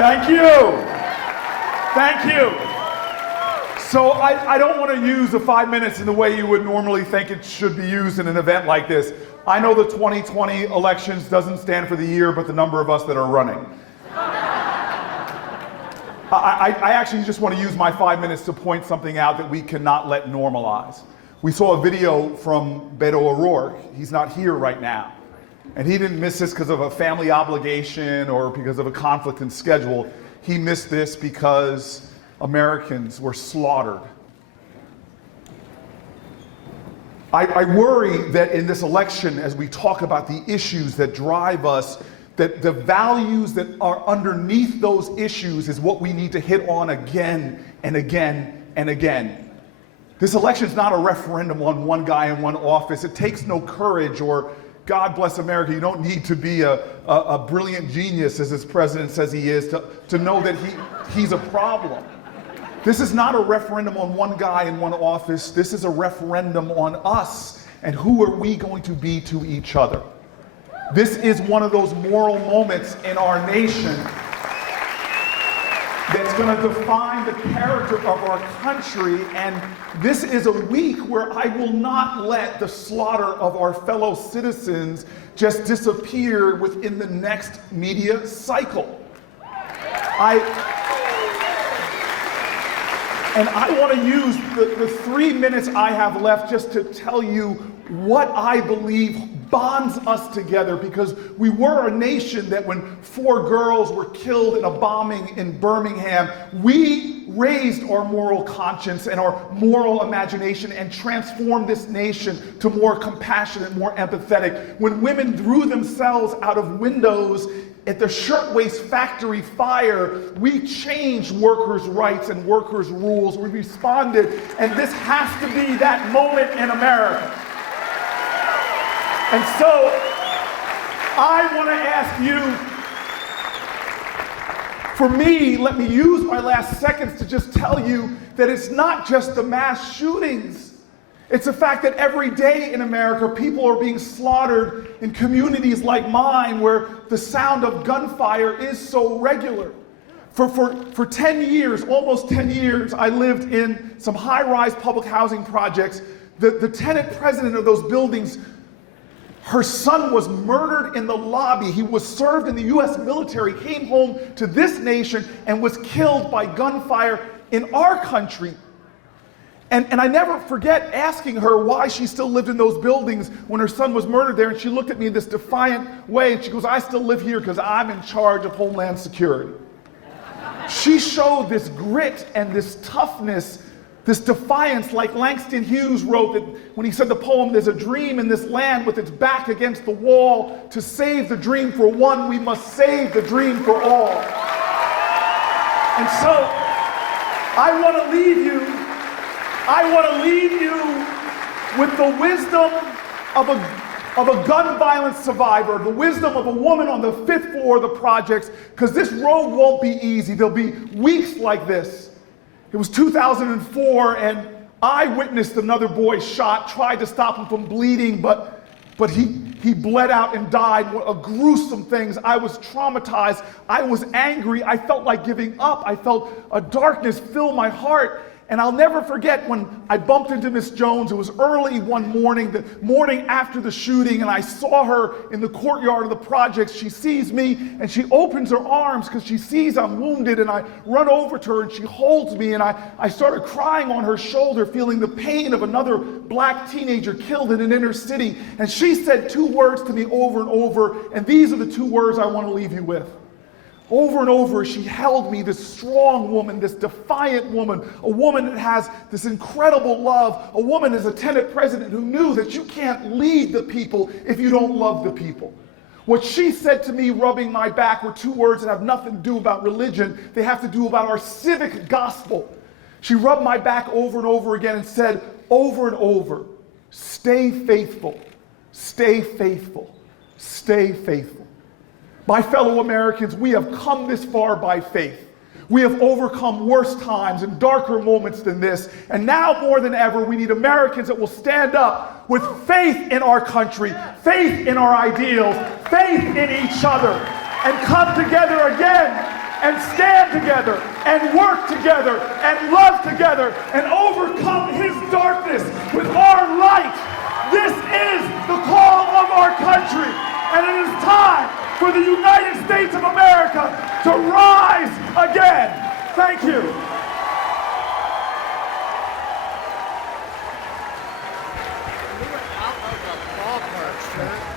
Thank you. Thank you. So I don't want to use the 5 minutes in the way you would normally think it should be used in an event like this. I know the 2020 elections doesn't stand for the year, but the number of us that are running. I actually just want to use my 5 minutes to point something out that we cannot let normalize. We saw a video from Beto O'Rourke. He's not here right now. And he didn't miss this because of a family obligation or because of a conflict in schedule. He missed this because Americans were slaughtered. I worry that in this election, as we talk about the issues that drive us, that the values that are underneath those issues is what we need to hit on again and again and again. This election is not a referendum on one guy in one office. It takes no courage or, God bless America, you don't need to be a brilliant genius, as this president says he is, to know that he's a problem. This is not a referendum on one guy in one office. This is a referendum on us and who are we going to be to each other. This is one of those moral moments in our nation that's going to define the character of our country, and this is a week where I will not let the slaughter of our fellow citizens just disappear within the next media cycle. And I want to use the 3 minutes I have left just to tell you what I believe bonds us together, because we were a nation that when 4 girls were killed in a bombing in Birmingham, we raised our moral conscience and our moral imagination and transformed this nation to more compassionate, more empathetic. When women threw themselves out of windows at the shirtwaist factory fire, we changed workers' rights and workers' rules. We responded, and this has to be that moment in America. And so, I want to ask you, for me, let me use my last seconds to just tell you that it's not just the mass shootings. It's the fact that every day in America, people are being slaughtered in communities like mine where the sound of gunfire is so regular. For 10 years, almost 10 years, I lived in some high-rise public housing projects. The tenant president of those buildings, her son was murdered in the lobby. He was served in the US military, came home to this nation, and was killed by gunfire in our country. And I never forget asking her why she still lived in those buildings when her son was murdered there, and she looked at me in this defiant way, and she goes, "I still live here because I'm in charge of Homeland Security." She showed this grit and this toughness, this defiance, like Langston Hughes wrote that when he said the poem, "There's a dream in this land with its back against the wall. To save the dream for one, we must save the dream for all." And so, I want to leave you with the wisdom of a gun violence survivor, the wisdom of a woman on the 5th floor of the projects, because this road won't be easy. There'll be weeks like this. It was 2004, and I witnessed another boy shot, tried to stop him from bleeding, but he bled out and died. What a gruesome things. I was traumatized. I was angry. I felt like giving up. I felt a darkness fill my heart. And I'll never forget when I bumped into Miss Jones. It was early one morning, the morning after the shooting, and I saw her in the courtyard of the projects. She sees me, and she opens her arms because she sees I'm wounded, and I run over to her, and she holds me, and I started crying on her shoulder, feeling the pain of another black teenager killed in an inner city. And she said 2 words to me over and over, and these are the 2 words I want to leave you with. Over and over, she held me, this strong woman, this defiant woman, a woman that has this incredible love, a woman as a tenant president who knew that you can't lead the people if you don't love the people. What she said to me, rubbing my back, were 2 words that have nothing to do about religion. They have to do about our civic gospel. She rubbed my back over and over again and said over and over, "Stay faithful, stay faithful, stay faithful." My fellow Americans, we have come this far by faith. We have overcome worse times and darker moments than this. And now more than ever, we need Americans that will stand up with faith in our country, faith in our ideals, faith in each other, and come together again and stand together and work together and love together and overcome his darkness with our light. This is the call of our country, and it is time for the United States of America to rise again. Thank you. We were out of the ballpark, sir.